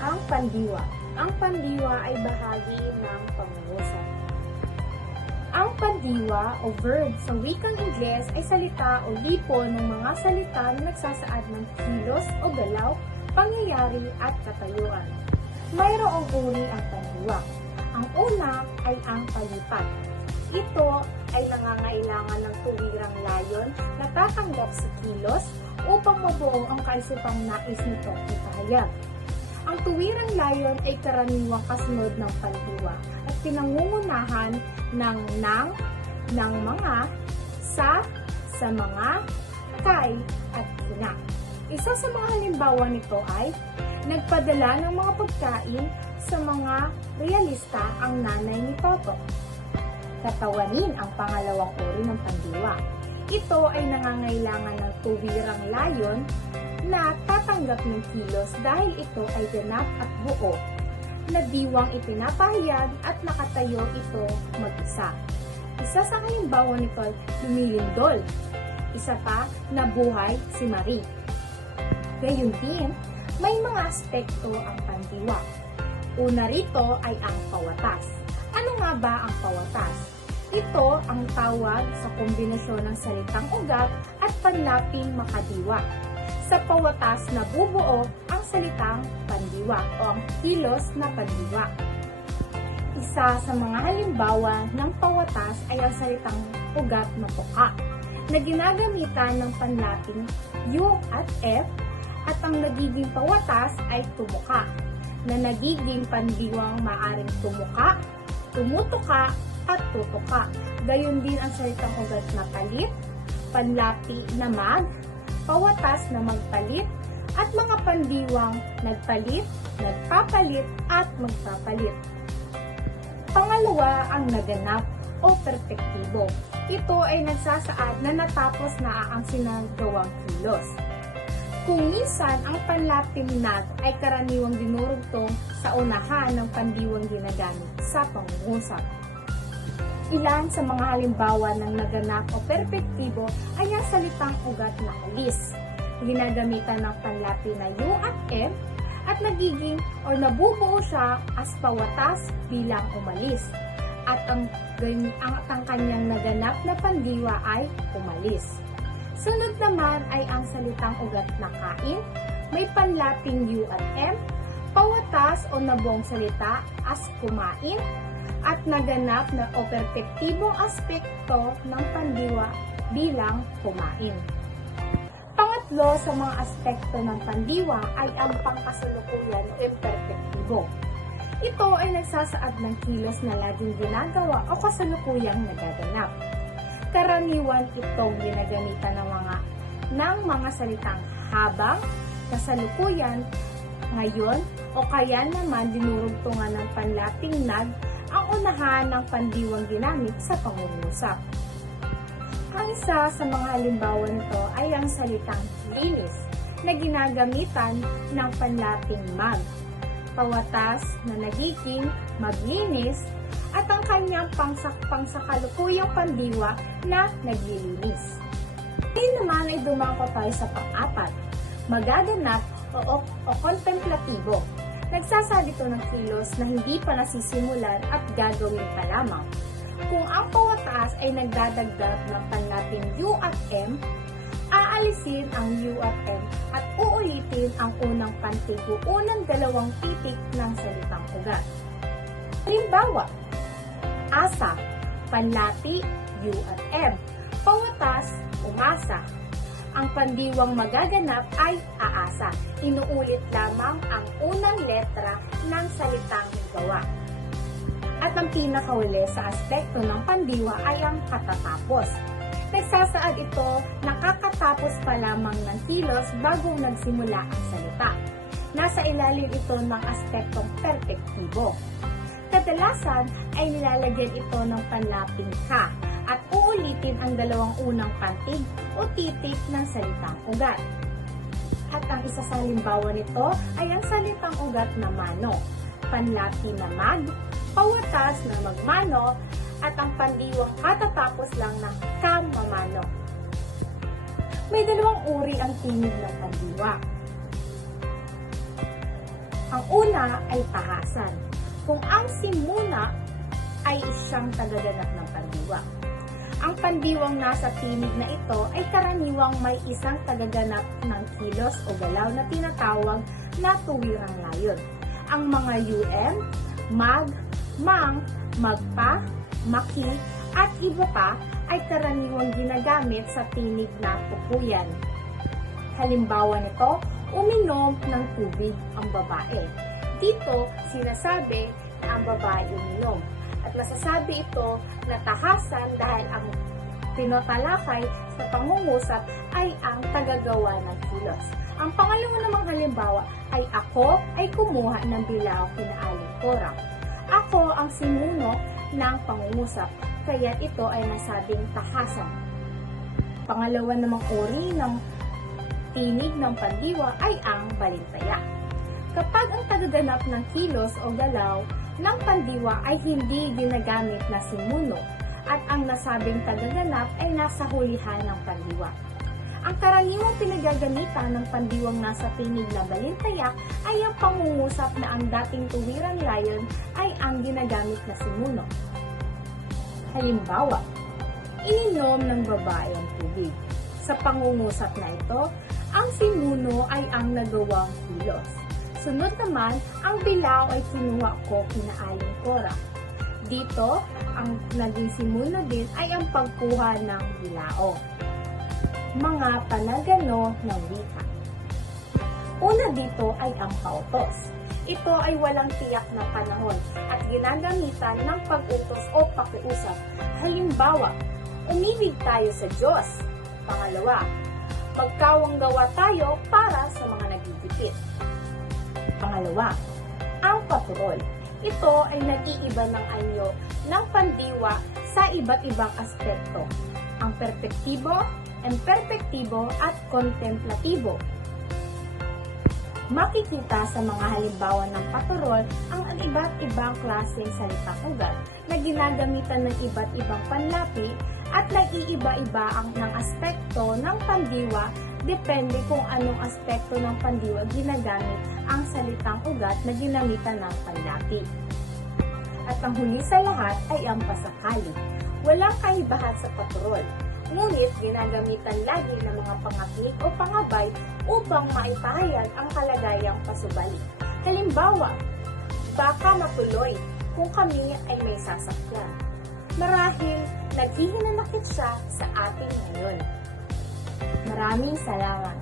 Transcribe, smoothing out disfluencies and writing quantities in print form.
Ang pandiwa. Ang pandiwa ay bahagi ng pangungusap. Ang pandiwa o verb sa wikang Ingles ay salita o lipo ng mga salita na nagsasaad ng kilos o galaw, pangyayari at katayuan. Mayroong uri ang pandiwa. Ang una ay ang palipat. Ito ay nangangailangan ng tuwirang layon na tatanggap sa kilos upang mabuo ang kaisipang nais nitong ipahayag. Ang tuwirang layon ay karaniwang kasunod ng pandiwa at pinangungunahan ng mga, sa mga, kay, at kina. Isa sa mga halimbawa nito ay nagpadala ng mga pagkain sa mga realista ang nanay ni Toto. Tatawanin ang pangalawang uri ng pandiwa. Ito ay nangangailangan ng tuwirang layon na tatanggap ng kilos dahil ito ay ganap at buo, na diwang ipinapahayag at nakatayo ito mag-isa. Isa sa halimbawa nito ay lumilindol. Isa pa, nabuhay si Marie. Gayon din, may mga aspekto ang pandiwa. Una rito ay ang pawatas. Ano nga ba ang pawatas? Ito ang tawag sa kombinasyon ng salitang ugat at panlaping makadiwa. Sa pawatas na bubuo ang salitang pandiwa o ang kilos na pandiwa. Isa sa mga halimbawa ng pawatas ay ang salitang ugat na tuka na ginagamitan ng panlaping U at F at ang nagiging pawatas ay tumuka na nagiging pandiwang maaring tumuka, tumutuka at tutuka. Gayon din ang salitang ugat na palit, panlapi na mag, pawatas na magpalit, at mga pandiwang nagpalit, nagpapalit, at magpapalit. Pangalawa ang naganap o perpektibo. Ito ay nagsasaad na natapos na ang sinagawang kilos. Kung minsan ang panlaping nag ay karaniwang dinurugtong sa unahan ng pandiwang ginagamit sa pangungusap. Ilan sa mga halimbawa ng naganap o perpektibo ay ang salitang ugat na alis. Ginagamitan ng panlapi na U at M at nagiging o nabubuo siya as pawatas bilang umalis. At ang kanyang naganap na pandiwa ay umalis. Sunod naman ay ang salitang ugat na kain, may panlaping U at M, pawatas o nabuong salita as kumain, at naganap na o perpektibong aspekto ng pandiwa bilang kumain. Pangatlo sa mga aspekto ng pandiwa ay ang pangkasalukuyan o imperpektibo. Ito ay nagsasaad ng kilos na laging ginagawa o kasalukuyang nagaganap. Karaniwan itong ginagamitan ng mga salitang habang, kasalukuyan, ngayon, o kaya naman dinurugtungan ng panlaping nag ang unahan ng pandiwang ginamit sa pangungusap. Ang isa sa mga halimbawa nito ay ang salitang linis na ginagamitan ng panlaping mag, pawatas na nagiging maglinis, at ang kanyang pangsakalukuyang pandiwa na naglilinis. Ngayon naman ay dumako tayo sa pang-apat, magaganap o kontemplatibo. Nagsasabi ito ng kilos na hindi pa nasisimulan at gagawin pa lamang. Kung ang pawatas ay nagdadagdag ng panlaping U at M, aalisin ang U at M at uulitin ang unang pantig o unang dalawang titik ng salitang ugat. Halimbawa, asa, panlapi, U at M, pawatas, umasa. Ang pandiwang magaganap ay aasa. Inuulit lamang ang unang letra ng salitang gawa. At ang pinakahuli sa aspekto ng pandiwa ay ang katatapos. Nagsasaad ito na kakatapos pa lamang ng kilos bago nagsimula ang salita. Nasa ilalim ito ng aspektong perpektibo. Kadalasan ay nilalagyan ito ng panlaping ka at uulitin ang dalawang unang pantig o titik ng salitang ugat. At ang isa sa halimbawa nito ay ang salitang ugat na mano, panlapi na mag, pawatas na magmano, at ang pandiwang katatapos lang ng kamamano. May dalawang uri ang tinig ng pandiwa. Ang una ay tahasan, kung ang simuna ay isang tagaganap ng pandiwa. Ang pandiwang nasa tinig na ito ay karaniwang may isang tagaganap ng kilos o galaw na tinatawag na tuwirang layon. Ang mga mag, mang, magpa, maki, at iba pa ay karaniwang ginagamit sa tinig na tukuyan. Halimbawa nito, uminom ng tubig ang babae. Dito, sinasabi na ang babae uminom. At nasasabi ito na tahasan dahil ang tinotalakay sa pangungusap ay ang tagagawa ng kilos. Ang pangalawa namang halimbawa ay ako ay kumuha ng bilao kina Aling Cora. Ako ang simuno ng pangungusap, kaya ito ay nasabing tahasan. Pangalawa namang uri ng tinig ng pandiwa ay ang balintaya. Kapag ang tagaganap ng kilos o galaw ng pandiwa ay hindi ginagamit na simuno at ang nasabing tagaganap ay nasa hulihan ng pandiwa. Ang karaniwang pinagagamitan ng pandiwang nasa tinig na balintayak ay ang pangungusap na ang dating tuwirang layon ay ang ginagamit na simuno. Halimbawa, ininom ng babae ang tubig. Sa pangungusap na ito, ang simuno ay ang nagawang kilos. Sunod naman, ang bilao ay kinuha ko kina Aling Cora. Dito, ang naging simuno din ay ang pagkuha ng bilao. Mga panagano ng wika. Una dito ay ang pautos. Ito ay walang tiyak na panahon at ginagamitan ng pag-utos o pakiusap. Halimbawa, umibig tayo sa Diyos. Pangalawa, magkawanggawa tayo para sa mga nagigipit. Pangalawa, ang paturol. Ito ay nag-iiba ng anyo ng pandiwa sa iba't ibang aspekto. Ang perpektibo, imperpektibo at kontemplatibo. Makikita sa mga halimbawa ng paturol ang iba't ibang klaseng salitang ugat na ginagamitan ng iba't ibang panlapi at nag-iiba-iba ng aspekto ng pandiwa depende kung anong aspekto ng pandiwa ginagamit ang salitang ugat na ginamitan ng panlapi. At ang huli sa lahat ay ang pasakali. Walang kaibahan sa paturol, ngunit ginagamitan lagi ng mga pangakit o pangabay upang maipahayag ang kalagayang pasubali. Halimbawa, baka matuloy kung kami ay may sasakyan. Marahil naghihinanakit siya sa atin ngayon. Maraming salamat.